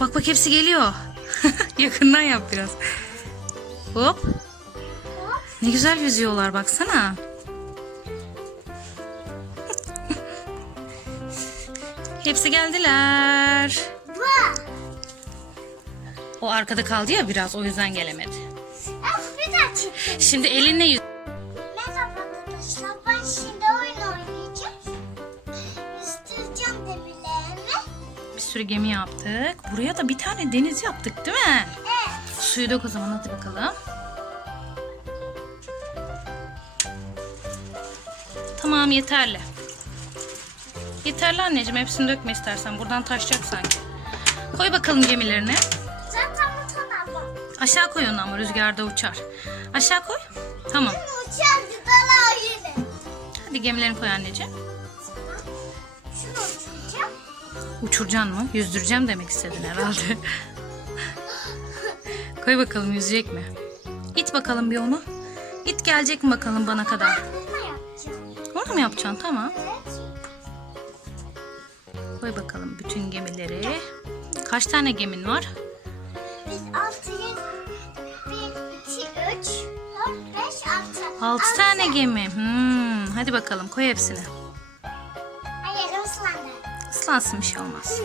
Bak bak hepsi geliyor. Yakından yap biraz. Hop. Ne güzel yüzüyorlar baksana. Hepsi geldiler. O arkada kaldı ya biraz o yüzden gelemedi. Şimdi elinle yüz... sürü gemi yaptık. Buraya da bir tane deniz yaptık değil mi? Evet. Suyu dök o zaman hadi bakalım. Tamam yeterli. Yeterli anneciğim hepsini dökme istersen. Buradan taşacak sanki. Koy bakalım gemilerini. Zaten bu tamam. Aşağı koy onu ama rüzgarda uçar. Aşağı koy. Tamam. Gıdalar yine. Hadi gemilerini koy anneciğim. Uçuracaksın mı? Yüzdüreceğim demek istedin herhalde. koy bakalım yüzecek mi? İt bakalım bir onu. İt gelecek mi bakalım bana kadar. Onu mu yapacaksın? Tamam. Koy bakalım bütün gemileri. Kaç tane gemin var? Biz altıyı bir, iki, üç, dört, beş, altı. Altı tane gemi. Hmm, hadi bakalım koy hepsini. Islansın bir şey olmaz.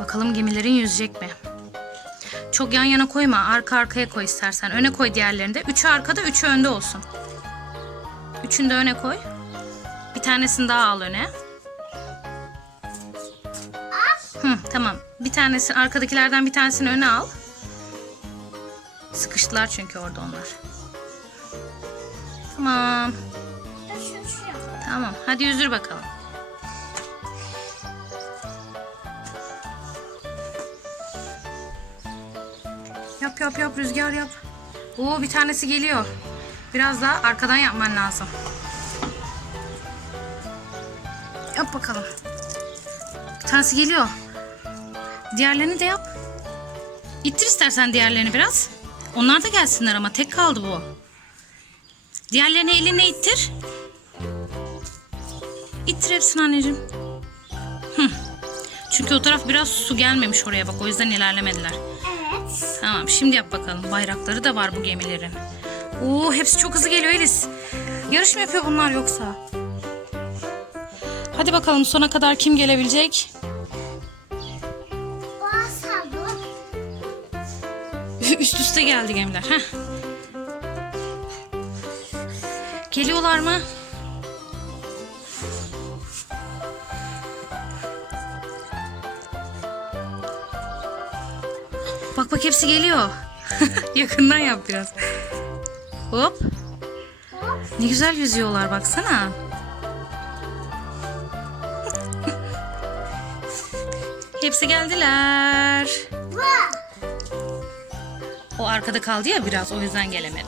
Bakalım gemilerin yüzecek mi? Çok yan yana koyma. Arka arkaya koy istersen. Öne koy diğerlerini de. Üçü arkada, üçü önde olsun. Üçünü de öne koy. Bir tanesini daha al öne. Hı, tamam. Bir tanesi arkadakilerden bir tanesini öne al. Sıkıştılar çünkü orada onlar. Tamam. Tamam. Hadi yüzdür bakalım. Yap yap yap rüzgar yap. Oo bir tanesi geliyor. Biraz daha arkadan yapman lazım. Yap bakalım. Bir tanesi geliyor. Diğerlerini de yap. İttir istersen diğerlerini biraz. Onlar da gelsinler ama tek kaldı bu. Diğerlerini elinle ittir. İttir hepsini anneciğim. Hı. Çünkü o taraf biraz su gelmemiş oraya bak o yüzden ilerlemediler. Evet. Tamam şimdi yap bakalım. Bayrakları da var bu gemilerin. Oo hepsi çok hızlı geliyor Elis. Yarış mı yapıyor bunlar yoksa? Hadi bakalım sona kadar kim gelebilecek? Üst üste geldi gemiler. Heh. Geliyorlar mı? Bak bak hepsi geliyor. Yakından yap biraz. Hop. Ne güzel yüzüyorlar baksana. hepsi geldiler. O arkada kaldı ya biraz o yüzden gelemedi.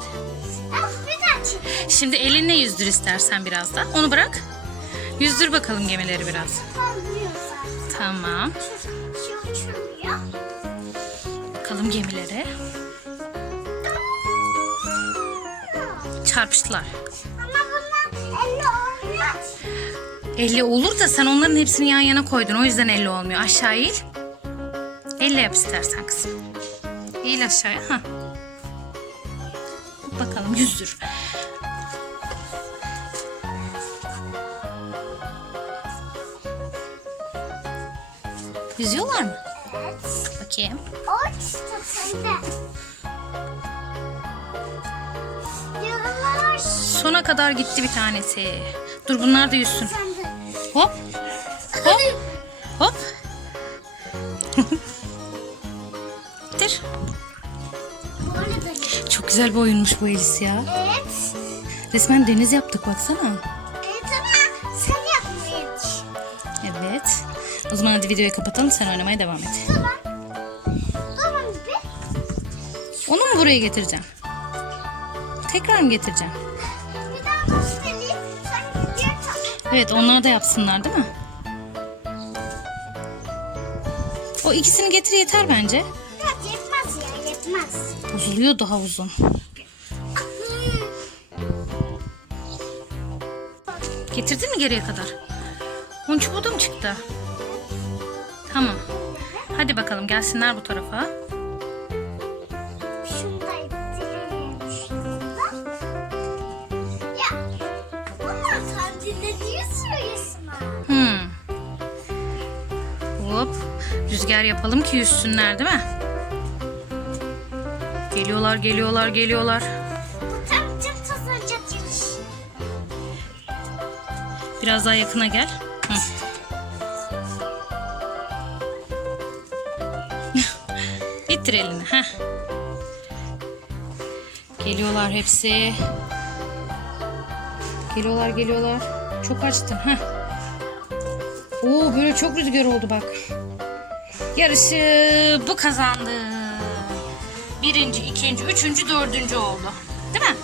Şimdi elinle yüzdür istersen biraz da. Onu bırak. Yüzdür bakalım gemileri biraz. Tamam. Bakalım gemileri. Çarpıştılar. Ama bunlar elle olmuyor. 50 olur da sen onların hepsini yan yana koydun. O yüzden 50 olmuyor. Aşağı eğil. 50 yap istersen kızım. Eğil aşağıya. Hah. Bakalım yüzdür. Yüzüyorlar mı? Evet. Bakayım. Yıllar Sona kadar gitti bir tanesi. Dur bunlar da yüzsün. Hop. Hop. Hop. Arada Çok güzel bir oyunmuş bu Elis ya. Evet. Resmen deniz yaptık baksana. Evet ama sen yapmayın. Evet. O zaman hadi videoyu kapatalım sen oynamaya devam et. Tamam Onu mu buraya getireceğim? Tekrar mı getireceğim? Evet onlar da yapsınlar değil mi? O ikisini getir yeter bence. Yetmez ya yetmez. Bozuluyor daha uzun. Getirdin mi geriye kadar? Onun çubuğu da mı çıktı? Tamam. Hadi bakalım gelsinler bu tarafa. Rüzgar yapalım ki yüzsünler değil mi? Geliyorlar, geliyorlar, geliyorlar. Biraz daha yakına gel. Hı. İttir elini. Heh. Geliyorlar hepsi. Geliyorlar geliyorlar. Çok açtın. Heh. Oo böyle çok rüzgar oldu bak. Yarışı bu kazandı. Birinci, ikinci, üçüncü, dördüncü oldu. Değil mi?